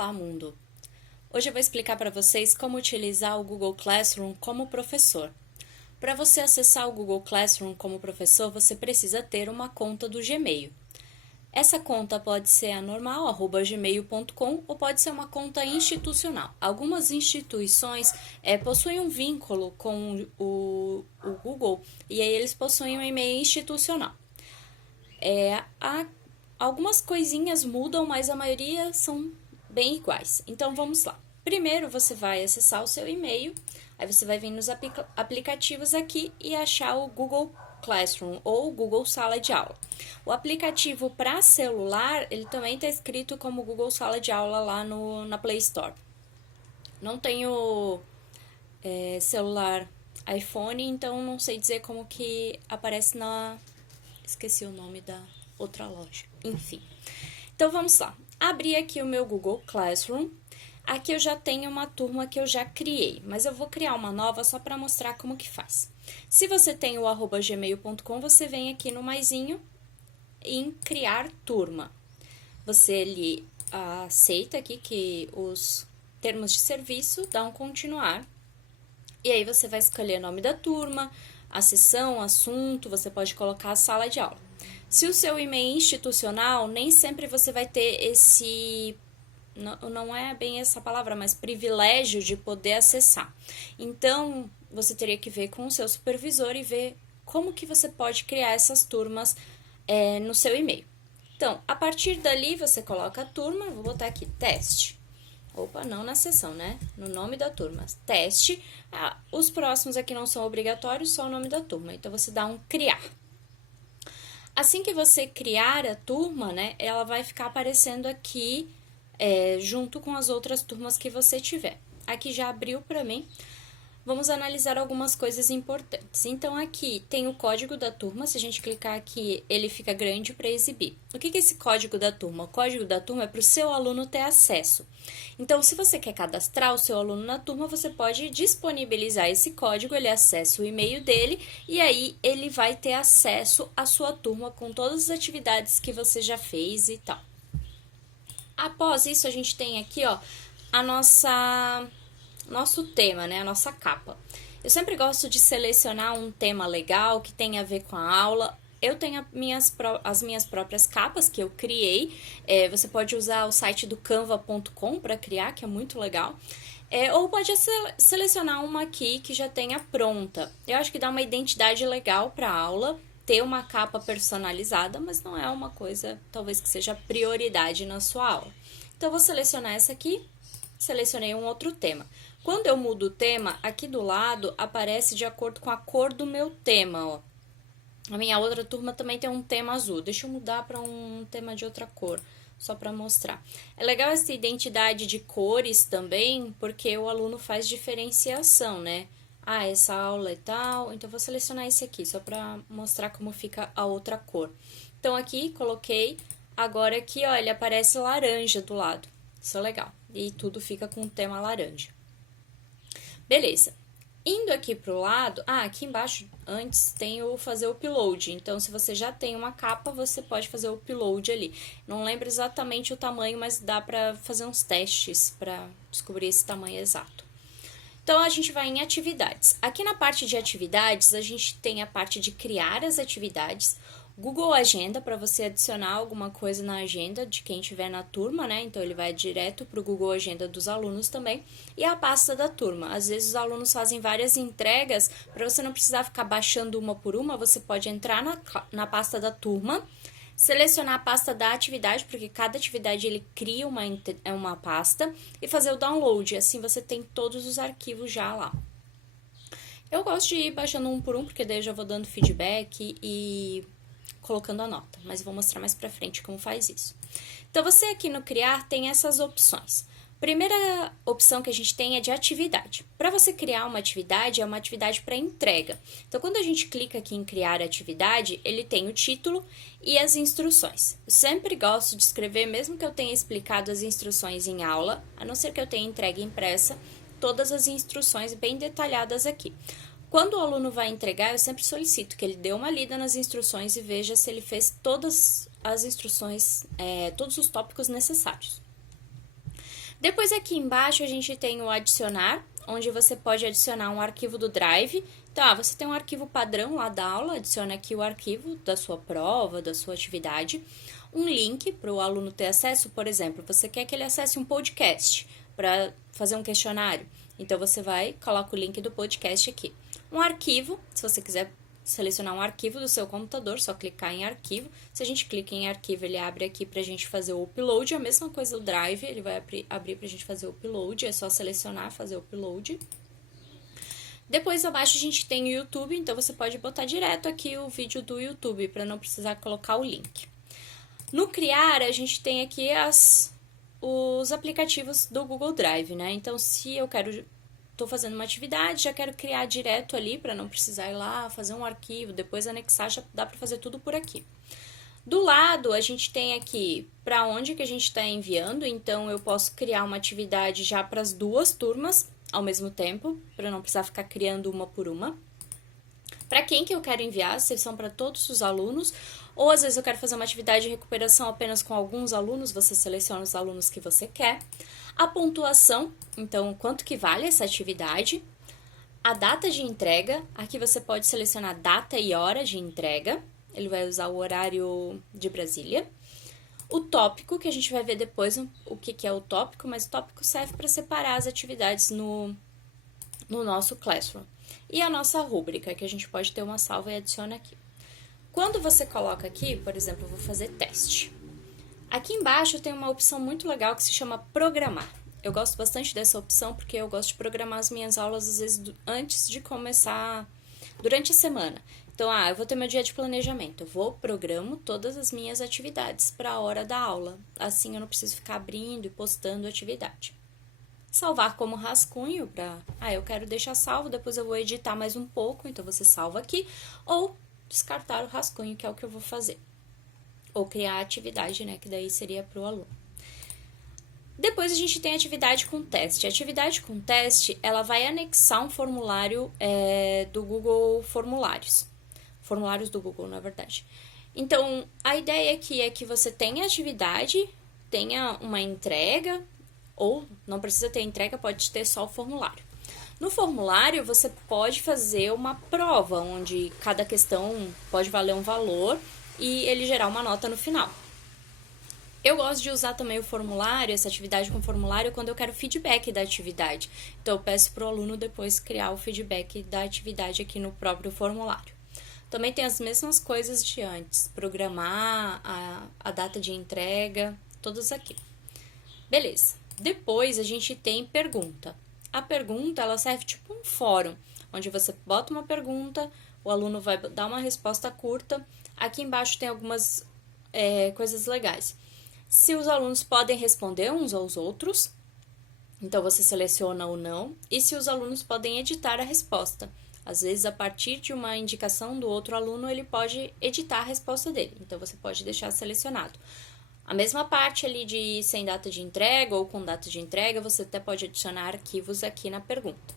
Olá, mundo! Hoje eu vou explicar para vocês como utilizar o Google Classroom como professor. Para você acessar o Google Classroom como professor, você precisa ter uma conta do Gmail. Essa conta pode ser a normal, @gmail.com, ou pode ser uma conta institucional. Algumas instituições possuem um vínculo com o Google e aí eles possuem um e-mail institucional. Algumas coisinhas mudam, mas a maioria são bem iguais. Então vamos lá. Primeiro você vai acessar o seu e-mail, aí você vai vir nos aplicativos aqui e achar o Google Classroom ou Google Sala de Aula. O aplicativo para celular, ele também está escrito como Google Sala de Aula lá na Play Store. Não tenho celular iPhone, então não sei dizer como que aparece Esqueci o nome da outra loja. Enfim. Então, vamos lá. Abri aqui o meu Google Classroom. Aqui eu já tenho uma turma que eu já criei, mas eu vou criar uma nova só para mostrar como que faz. Se você tem o @gmail.com, você vem aqui no maisinho em criar turma. Você ali aceita aqui que os termos de serviço, dá um continuar. E aí você vai escolher o nome da turma, a sessão, assunto, você pode colocar a sala de aula. Se o seu e-mail é institucional, nem sempre você vai ter esse, não é bem essa palavra, mas privilégio de poder acessar. Então, você teria que ver com o seu supervisor e ver como que você pode criar essas turmas no seu e-mail. Então, a partir dali, você coloca a turma, vou botar aqui, teste. Opa, não na sessão, né? No nome da turma. Teste. Os próximos aqui não são obrigatórios, só o nome da turma. Então, você dá um criar. Assim que você criar a turma, né? Ela vai ficar aparecendo aqui junto com as outras turmas que você tiver. Aqui já abriu para mim. Vamos analisar algumas coisas importantes. Então, aqui tem o código da turma. Se a gente clicar aqui, ele fica grande para exibir. O que é esse código da turma? O código da turma é para o seu aluno ter acesso. Então, se você quer cadastrar o seu aluno na turma, você pode disponibilizar esse código, ele acessa o e-mail dele e aí ele vai ter acesso à sua turma com todas as atividades que você já fez e tal. Após isso, a gente tem aqui, ó, nosso tema, né, a nossa capa. Eu sempre gosto de selecionar um tema legal que tenha a ver com a aula. Eu tenho as minhas próprias capas que eu criei. Você pode usar o site do canva.com para criar, que é muito legal. Ou pode selecionar uma aqui que já tenha pronta. Eu acho que dá uma identidade legal para a aula, ter uma capa personalizada, mas não é uma coisa, talvez, que seja prioridade na sua aula. Então, eu vou selecionar essa aqui. Selecionei um outro tema. Quando eu mudo o tema, aqui do lado aparece de acordo com a cor do meu tema, ó. A minha outra turma também tem um tema azul. Deixa eu mudar para um tema de outra cor, só para mostrar. É legal essa identidade de cores também, porque o aluno faz diferenciação, né? Essa aula é tal, então vou selecionar esse aqui, só para mostrar como fica a outra cor. Então, aqui, coloquei. Agora aqui, ó, ele aparece laranja do lado. Isso é legal. E tudo fica com o tema laranja. Beleza. Indo aqui pro lado, aqui embaixo antes tem o fazer o upload. Então, se você já tem uma capa, você pode fazer o upload ali. Não lembro exatamente o tamanho, mas dá para fazer uns testes para descobrir esse tamanho exato. Então, a gente vai em atividades. Aqui na parte de atividades, a gente tem a parte de criar as atividades, Google Agenda, para você adicionar alguma coisa na agenda de quem tiver na turma, né? Então, ele vai direto para o Google Agenda dos alunos também. E a pasta da turma. Às vezes, os alunos fazem várias entregas, para você não precisar ficar baixando uma por uma, você pode entrar na pasta da turma, selecionar a pasta da atividade, porque cada atividade ele cria uma pasta, e fazer o download. Assim, você tem todos os arquivos já lá. Eu gosto de ir baixando um por um, porque daí eu já vou dando feedback e colocando a nota, mas vou mostrar mais pra frente como faz isso. Então, você aqui no criar tem essas opções. Primeira opção que a gente tem é de atividade. Para você criar uma atividade, é uma atividade para entrega. Então, quando a gente clica aqui em criar atividade, ele tem o título e as instruções. Eu sempre gosto de escrever, mesmo que eu tenha explicado as instruções em aula, a não ser que eu tenha entrega impressa, todas as instruções bem detalhadas aqui. Quando o aluno vai entregar, eu sempre solicito que ele dê uma lida nas instruções e veja se ele fez todas as instruções, todos os tópicos necessários. Depois aqui embaixo a gente tem o adicionar, onde você pode adicionar um arquivo do Drive. Então, você tem um arquivo padrão lá da aula, adiciona aqui o arquivo da sua prova, da sua atividade. Um link para o aluno ter acesso, por exemplo, você quer que ele acesse um podcast para fazer um questionário. Então, você coloca o link do podcast aqui. Um arquivo, se você quiser selecionar um arquivo do seu computador, só clicar em arquivo. Se a gente clica em arquivo, ele abre aqui pra gente fazer o upload. A mesma coisa do Drive, ele vai abrir pra gente fazer o upload. É só selecionar, fazer o upload. Depois abaixo a gente tem o YouTube, então você pode botar direto aqui o vídeo do YouTube para não precisar colocar o link. No criar, a gente tem aqui os aplicativos do Google Drive, né? Então, se eu tô fazendo uma atividade, já quero criar direto ali para não precisar ir lá fazer um arquivo, depois anexar, já dá para fazer tudo por aqui. Do lado, a gente tem aqui para onde que a gente está enviando, então eu posso criar uma atividade já para as duas turmas ao mesmo tempo, para não precisar ficar criando uma por uma. Para quem que eu quero enviar, se são para todos os alunos, ou às vezes eu quero fazer uma atividade de recuperação apenas com alguns alunos, você seleciona os alunos que você quer. A pontuação, então quanto que vale essa atividade. A data de entrega, aqui você pode selecionar data e hora de entrega, ele vai usar o horário de Brasília. O tópico, que a gente vai ver depois o que é o tópico, mas o tópico serve para separar as atividades no nosso Classroom. E a nossa rúbrica, que a gente pode ter uma salva e adiciona aqui. Quando você coloca aqui, por exemplo, eu vou fazer teste. Aqui embaixo tem uma opção muito legal que se chama programar. Eu gosto bastante dessa opção porque eu gosto de programar as minhas aulas, às vezes, antes de começar, durante a semana. Então, eu vou ter meu dia de planejamento, eu programo todas as minhas atividades para a hora da aula. Assim, eu não preciso ficar abrindo e postando atividade. Salvar como rascunho para, eu quero deixar salvo, depois eu vou editar mais um pouco, então você salva aqui. Ou descartar o rascunho, que é o que eu vou fazer. Ou criar a atividade, né, que daí seria para o aluno. Depois a gente tem a atividade com teste. A atividade com teste, ela vai anexar um formulário do Google Formulários. Formulários do Google, na verdade. Então, a ideia aqui é que você tenha atividade, tenha uma entrega, ou não precisa ter entrega, pode ter só o formulário. No formulário, você pode fazer uma prova, onde cada questão pode valer um valor e ele gerar uma nota no final. Eu gosto de usar também o formulário, essa atividade com formulário, quando eu quero feedback da atividade. Então, eu peço para o aluno depois criar o feedback da atividade aqui no próprio formulário. Também tem as mesmas coisas de antes, programar, a data de entrega, todos aqui. Beleza. Depois, a gente tem pergunta. A pergunta, ela serve tipo um fórum, onde você bota uma pergunta, o aluno vai dar uma resposta curta. Aqui embaixo tem algumas coisas legais. Se os alunos podem responder uns aos outros, então você seleciona o não. E se os alunos podem editar a resposta. Às vezes, a partir de uma indicação do outro aluno, ele pode editar a resposta dele. Então, você pode deixar selecionado. A mesma parte ali de sem data de entrega ou com data de entrega, você até pode adicionar arquivos aqui na pergunta.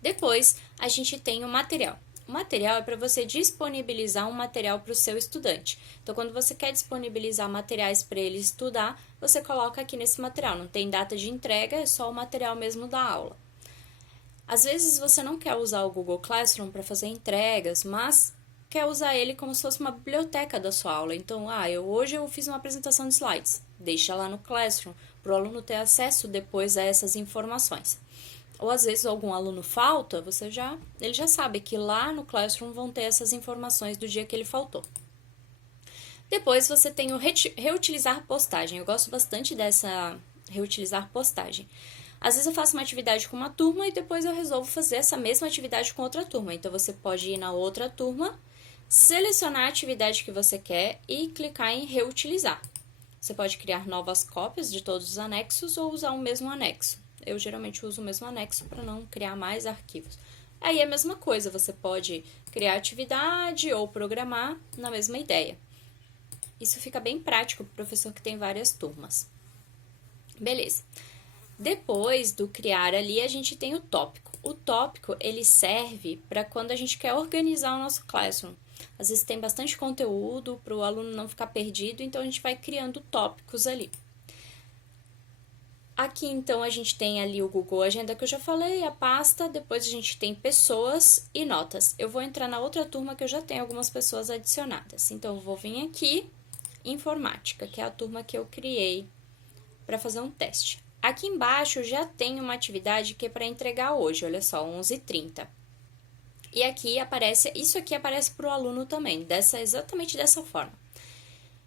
Depois, a gente tem o material. O material é para você disponibilizar um material para o seu estudante. Então, quando você quer disponibilizar materiais para ele estudar, você coloca aqui nesse material. Não tem data de entrega, é só o material mesmo da aula. Às vezes, você não quer usar o Google Classroom para fazer entregas, mas quer usar ele como se fosse uma biblioteca da sua aula. Então, hoje eu fiz uma apresentação de slides. Deixa lá no Classroom, para o aluno ter acesso depois a essas informações. Ou às vezes algum aluno falta, ele já sabe que lá no Classroom vão ter essas informações do dia que ele faltou. Depois você tem o reutilizar postagem. Eu gosto bastante dessa reutilizar postagem. Às vezes eu faço uma atividade com uma turma e depois eu resolvo fazer essa mesma atividade com outra turma. Então você pode ir na outra turma, selecionar a atividade que você quer e clicar em reutilizar. Você pode criar novas cópias de todos os anexos ou usar o mesmo anexo. Eu geralmente uso o mesmo anexo para não criar mais arquivos. Aí é a mesma coisa, você pode criar atividade ou programar na mesma ideia. Isso fica bem prático para o professor que tem várias turmas. Beleza. Depois do criar ali, a gente tem o tópico. O tópico, ele serve para quando a gente quer organizar o nosso Classroom. Às vezes tem bastante conteúdo para o aluno não ficar perdido, então a gente vai criando tópicos ali. Aqui, então, a gente tem ali o Google Agenda que eu já falei, a pasta, depois a gente tem pessoas e notas. Eu vou entrar na outra turma que eu já tenho algumas pessoas adicionadas. Então, eu vou vir aqui, informática, que é a turma que eu criei para fazer um teste. Aqui embaixo já tem uma atividade que é para entregar hoje, olha só, 11h30. E aqui aparece, isso aqui aparece para o aluno também, exatamente dessa forma.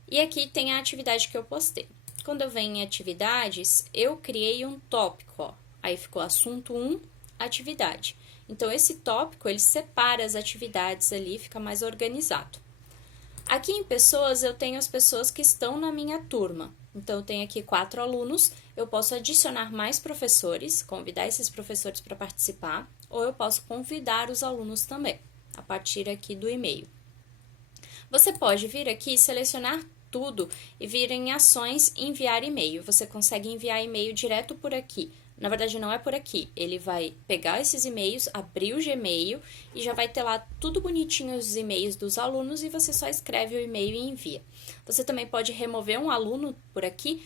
E aqui tem a atividade que eu postei. Quando eu venho em atividades, eu criei um tópico, ó. Aí ficou assunto 1, atividade. Então, esse tópico, ele separa as atividades ali, fica mais organizado. Aqui em pessoas, eu tenho as pessoas que estão na minha turma. Então, eu tenho aqui 4 alunos, eu posso adicionar mais professores, convidar esses professores para participar, ou eu posso convidar os alunos também, a partir aqui do e-mail. Você pode vir aqui e selecionar tudo e vir em ações e enviar e-mail. Você consegue enviar e-mail direto por aqui. Na verdade, não é por aqui. Ele vai pegar esses e-mails, abrir o Gmail e já vai ter lá tudo bonitinho os e-mails dos alunos e você só escreve o e-mail e envia. Você também pode remover um aluno por aqui.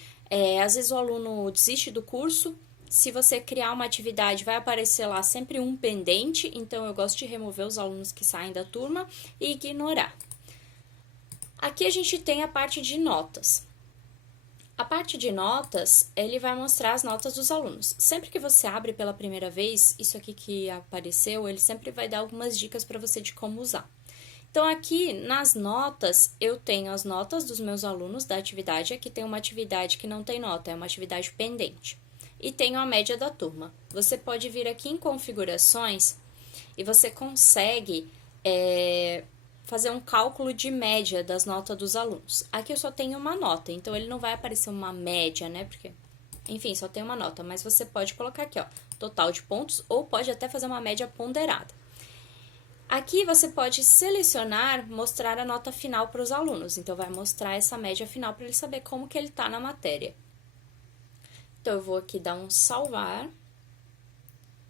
Às vezes o aluno desiste do curso. Se você criar uma atividade, vai aparecer lá sempre um pendente. Então, eu gosto de remover os alunos que saem da turma e ignorar. Aqui a gente tem a parte de notas. A parte de notas, ele vai mostrar as notas dos alunos. Sempre que você abre pela primeira vez, isso aqui que apareceu, ele sempre vai dar algumas dicas para você de como usar. Então, aqui nas notas, eu tenho as notas dos meus alunos da atividade. Aqui tem uma atividade que não tem nota, é uma atividade pendente. E tenho a média da turma. Você pode vir aqui em configurações e você consegue fazer um cálculo de média das notas dos alunos. Aqui eu só tenho uma nota, então ele não vai aparecer uma média, né? Porque, enfim, só tem uma nota, mas você pode colocar aqui, ó, total de pontos, ou pode até fazer uma média ponderada. Aqui você pode selecionar, mostrar a nota final para os alunos, então vai mostrar essa média final para ele saber como que ele tá na matéria. Então, eu vou aqui dar um salvar,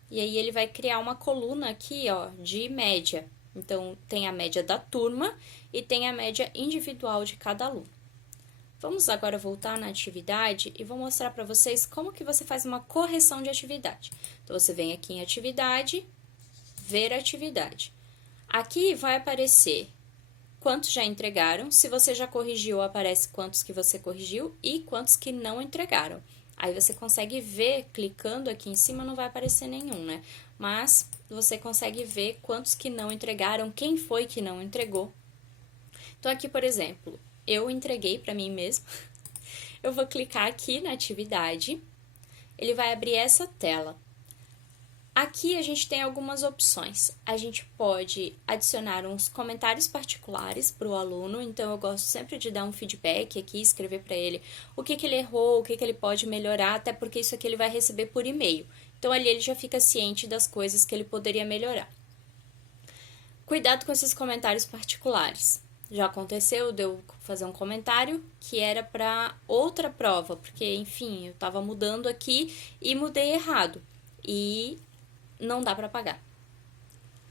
e aí ele vai criar uma coluna aqui, ó, de média. Então, tem a média da turma e tem a média individual de cada aluno. Vamos agora voltar na atividade e vou mostrar para vocês como que você faz uma correção de atividade. Então, você vem aqui em atividade, ver atividade. Aqui vai aparecer quantos já entregaram, se você já corrigiu, aparece quantos que você corrigiu e quantos que não entregaram. Aí você consegue ver, clicando aqui em cima, não vai aparecer nenhum, né? Mas você consegue ver quantos que não entregaram, quem foi que não entregou. Então, aqui, por exemplo, eu entreguei para mim mesmo. Eu vou clicar aqui na atividade, ele vai abrir essa tela. Aqui a gente tem algumas opções. A gente pode adicionar uns comentários particulares para o aluno, então eu gosto sempre de dar um feedback aqui, escrever para ele o que ele errou, o que ele pode melhorar, até porque isso aqui ele vai receber por e-mail. Então, ali ele já fica ciente das coisas que ele poderia melhorar. Cuidado com esses comentários particulares. Já aconteceu de eu fazer um comentário que era para outra prova, porque, enfim, eu estava mudando aqui e mudei errado. E não dá para pagar.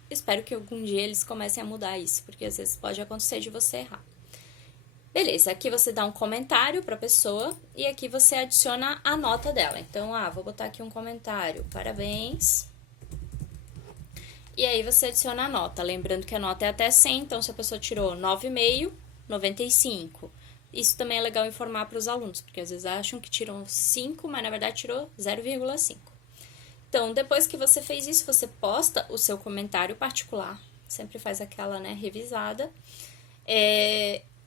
Espero que algum dia eles comecem a mudar isso, porque às vezes pode acontecer de você errar. Beleza, aqui você dá um comentário para a pessoa e aqui você adiciona a nota dela. Então, vou botar aqui um comentário, parabéns. E aí você adiciona a nota, lembrando que a nota é até 100, então se a pessoa tirou 9,5, 95. Isso também é legal informar para os alunos, porque às vezes acham que tiram 5, mas na verdade tirou 0,5. Então, depois que você fez isso, você posta o seu comentário particular, sempre faz aquela, né, revisada.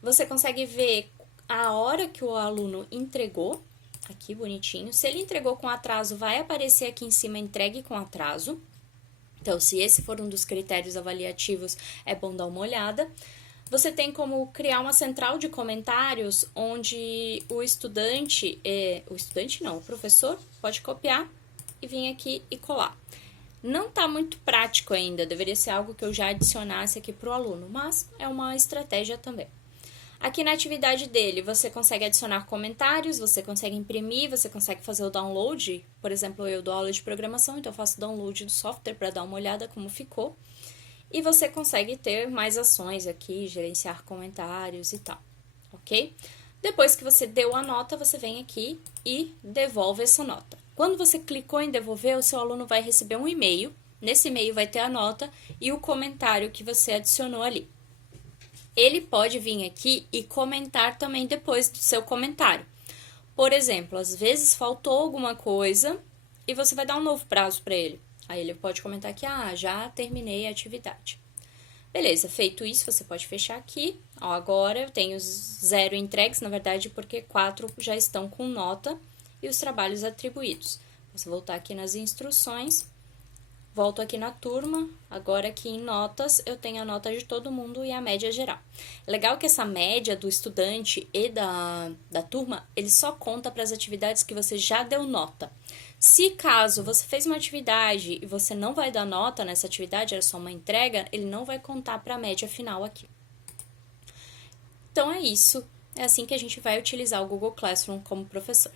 Você consegue ver a hora que o aluno entregou, aqui bonitinho. Se ele entregou com atraso, vai aparecer aqui em cima, entregue com atraso. Então, se esse for um dos critérios avaliativos, é bom dar uma olhada. Você tem como criar uma central de comentários, onde o professor pode copiar e vir aqui e colar. Não tá muito prático ainda, deveria ser algo que eu já adicionasse aqui para o aluno, mas é uma estratégia também. Aqui na atividade dele, você consegue adicionar comentários, você consegue imprimir, você consegue fazer o download. Por exemplo, eu dou aula de programação, então eu faço download do software para dar uma olhada como ficou. E você consegue ter mais ações aqui, gerenciar comentários e tal, ok? Depois que você deu a nota, você vem aqui e devolve essa nota. Quando você clicou em devolver, o seu aluno vai receber um e-mail. Nesse e-mail vai ter a nota e o comentário que você adicionou ali. Ele pode vir aqui e comentar também depois do seu comentário. Por exemplo, às vezes faltou alguma coisa e você vai dar um novo prazo para ele. Aí ele pode comentar aqui, já terminei a atividade. Beleza, feito isso, você pode fechar aqui. Ó, agora eu tenho 0 entregues, na verdade, porque 4 já estão com nota e os trabalhos atribuídos. Você voltar aqui nas instruções, volto aqui na turma, agora aqui em notas eu tenho a nota de todo mundo e a média geral. Legal que essa média do estudante e da turma, ele só conta para as atividades que você já deu nota. Se caso você fez uma atividade e você não vai dar nota nessa atividade, era só uma entrega, ele não vai contar para a média final aqui. Então é isso, é assim que a gente vai utilizar o Google Classroom como professor.